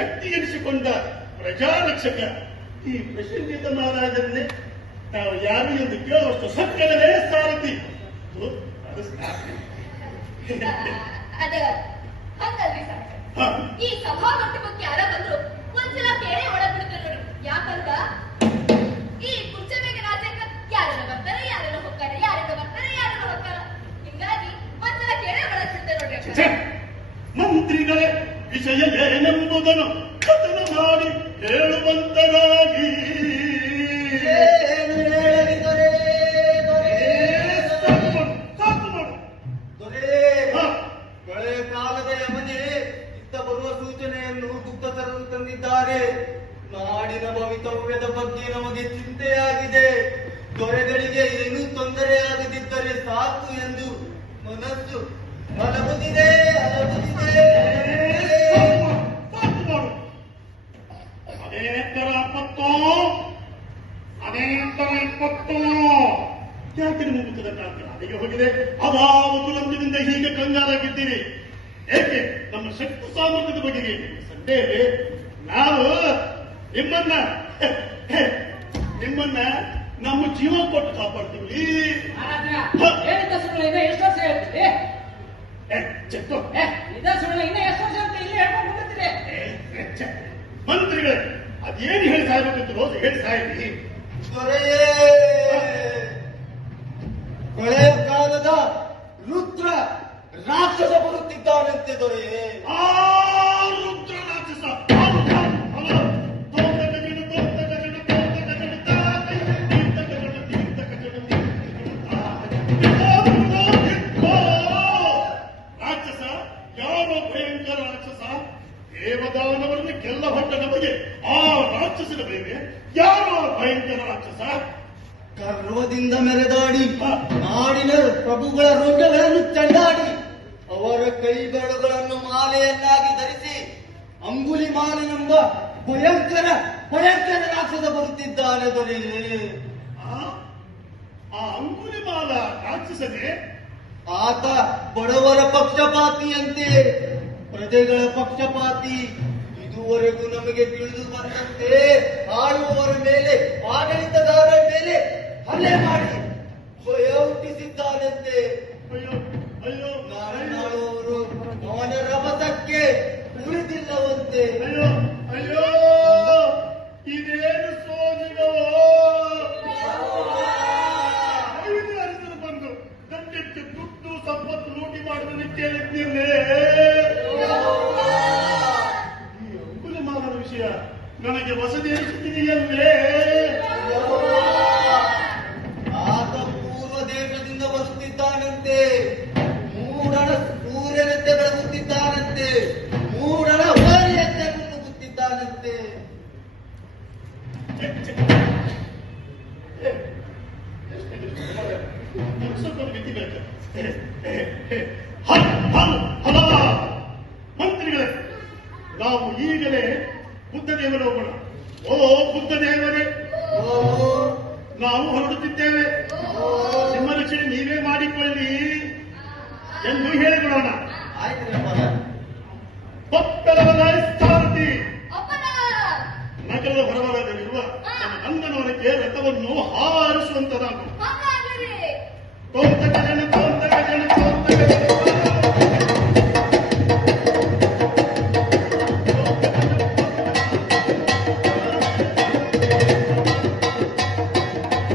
ಶಕ್ತಿ ಎನಿಸಿಕೊಂಡ ಪ್ರಜಾರಕ್ಷಕ ಈ ಪ್ರಸಿದ್ಧ ಮಹಾರಾಜನ್ನೇ ನಾವು ಯಾರು ಎಂದು ಕೇಳುವಷ್ಟು ಸಕ್ಕಲವೇ ಸಾರಥಿ. ಅದು ಹಂಗಲ್ರಿ ಸರ್, ಈ ಸಭಾ ಮಂಟಪಕ್ಕೆ ಯಾರ ಬಂದ್ರು ಒಂದ್ಸಲ ಬೇರೆ ಒಳಗ್ಬಿಡ್ತಾರೆ ನೋಡಿ. ಯಾಕಂದ್ರ ಈ ಕುರ್ಚಬೇಗ ರಾಜಕ್ಕ ಯಾರನ್ನ ಬರ್ತಾರೆ, ಯಾರನ್ನ ಹೋಗ್ತಾರೆ, ಯಾರನ್ನ ಬರ್ತಾರೆ, ಯಾರನ್ನ ಹೋಗ್ತಾರ. ಹಿಂಗಾಗಿ ಒಂದ್ಸಲ ಕೇಳೇ ಒಳಗ್ಬಿಡ್ತಾರೆ ನೋಡ್ರಿ. ಮಂತ್ರಿಗಳೇ ವಿಷಯ ಏನೆಂಬುದನ್ನು ಕಥನ ಮಾಡಿ ಹೇಳುವಂತರಾಗಿ ಹಳೆಯ ಕಾಲದ ಯಮನೆ ಇತ್ತ ಬರುವ ಸೂಚನೆಯನ್ನು ಗುಪ್ತಚರರು ತಂದಿದ್ದಾರೆ. ನಾಡಿನ ಭವಿತವ್ಯದ ಬಗ್ಗೆ ನಮಗೆ ಚಿಂತೆಯಾಗಿದೆ. ದೊರೆಗಳಿಗೆ ಏನೂ ತೊಂದರೆಯಾಗದಿದ್ದರೆ ಸಾಕು ಎಂದು ಮನಸ್ಸು ಅಲಬುತ್ತಿದೆ. ಯಾಕೆ ನಿಮ್ಮ ಮುಖದ ಕಾಂತಿ ಅಲ್ಲಿಗೆ ಹೋಗಿದೆ? ಅದಾವತ್ತು ನಂದಿನಿಂದ ಹೀಗೆ ಕಂಗಾಲಾಗಿದ್ದೀರಿ ಏಕೆ? ನಮ್ಮ ಶಕ್ತಿ ಸಾಮರ್ಥ್ಯದ ಬಗೆಗೆ ಸಂದೇಹ. ನಾವು ನಿಮ್ಮನ್ನ ನಮ್ಮ ಜೀವ ಕೊಟ್ಟು ಕಾಪಾಡ್ತೀವಿ. ಎಷ್ಟು ವರ್ಷ ಹೇಳ್ತೀರಿ? ಚೆಕ್ಕು ಮಂತ್ರಿಗಳೇ, ಅದೇನು ಹೇಳಿ ಸಾಯ್ಬೇಕಿತ್ತು ರೋಜು ಹೇಳಿ ಸಾಯಿರಿ. ಹಳೆಯ ಕಾಲದ ರುದ್ರ ರಾಕ್ಷಸ ಬರುತ್ತಿದ್ದಾನಂತೆ ದೊರೆಯೇ. ಆ ರುದ್ರ ರಾಕ್ಷಸ ರಾಕ್ಷಸ ಯಾರೋ ಭಯಂಕರ ರಾಕ್ಷಸ. ದೇವದಾನವರನ್ನು ಗೆಲ್ಲ ಹೊಟ್ಟ ನಮಗೆ ಆ ರಾಕ್ಷಸನ ಭಯವೇ? ಯಾರೋ ಭಯಂಕರ ರಾಕ್ಷಸ ಗರ್ವದಿಂದ ಮೆರೆದಾಡಿ ನಾಡಿನ ಪ್ರಭುಗಳ ರೋಗಗಳನ್ನು ಚಂಡಾಡಿ ಅವರ ಕೈಬೆರಳುಗಳನ್ನು ಮಾಲೆಯನ್ನಾಗಿ ಧರಿಸಿ ಅಂಗುಲಿ ಮಾಲನೆಂಬ ಭಯಂಕರ ರಾಕ್ಷಸ ಬರುತ್ತಿದ್ದಾನೆ ದೊರೆಯೇ. ಆ ಅಂಗುಲಿ ಮಾಲ ರಾಕ್ಷಸನೇ? ಆತ ಬಡವರ ಪಕ್ಷಪಾತಿಯಂತೆ, ಪ್ರಜೆಗಳ ಪಕ್ಷಪಾತಿ. ಇದುವರೆಗೂ ನಮಗೆ ತಿಳಿದು ಬಂದಂತೆ ಆಳುವವರ ಮೇಲೆ, ಆಡಳಿತಗಾರರ ಮೇಲೆ ಹಲ್ಲೆ ಮಾಡಿ ಭಯ ಹುಟ್ಟಿಸಿದ್ದಾನಂತೆ. ನಾರಾಯಣವರು ಅವನ ರಭಸಕ್ಕೆ ಉಳಿದಿಲ್ಲವಂತೆ. ಅಯ್ಯೋ ಇದೇನು ಸೋಜಿಗೋ? ಅರಿತರು ಬಂದು ಗಂಟೆಕ್ಕೆ ದುಡ್ಡು ಸಂಪತ್ತು ಲೂಟಿ ಮಾಡುವುದನ್ನು ಕೇಳಿದ್ದೇನೆ. ಈ ಅಂಗುಲಿ ಮಾಲನ ವಿಷಯ ನನಗೆ ವಸತಿ ಎನಿಸುತ್ತಿದೆಯಲ್ಲೇ? ಆತ ಪೂರ್ವ ದೇಶದಿಂದ ಬರುತ್ತಿದ್ದಾನಂತೆ. ಮೂಡಣ ಸೂರ್ಯನಂತೆ ಬೆಳಗುತ್ತಿದ್ದಾನಂತೆ. ಮೂಡಣ ಹೋರಿಯಂತೆ ಮುನ್ನುಗ್ಗುತ್ತಿದ್ದಾನಂತೆ. ಮಂತ್ರಿಗಳೇ, ನಾವು ಈಗಲೇ ಬುದ್ಧದೇವರ ಹೋಗೋಣ. ಓ ಬುದ್ಧದೇವರೇ, ನಾವು ಹೊರಡುತ್ತಿದ್ದೇವೆ. ನಿಮ್ಮ ರಕ್ಷಣೆ ನೀವೇ ಮಾಡಿಕೊಳ್ಳಿ ಎಂದು ಹೇಳಿಬಿಡೋಣ.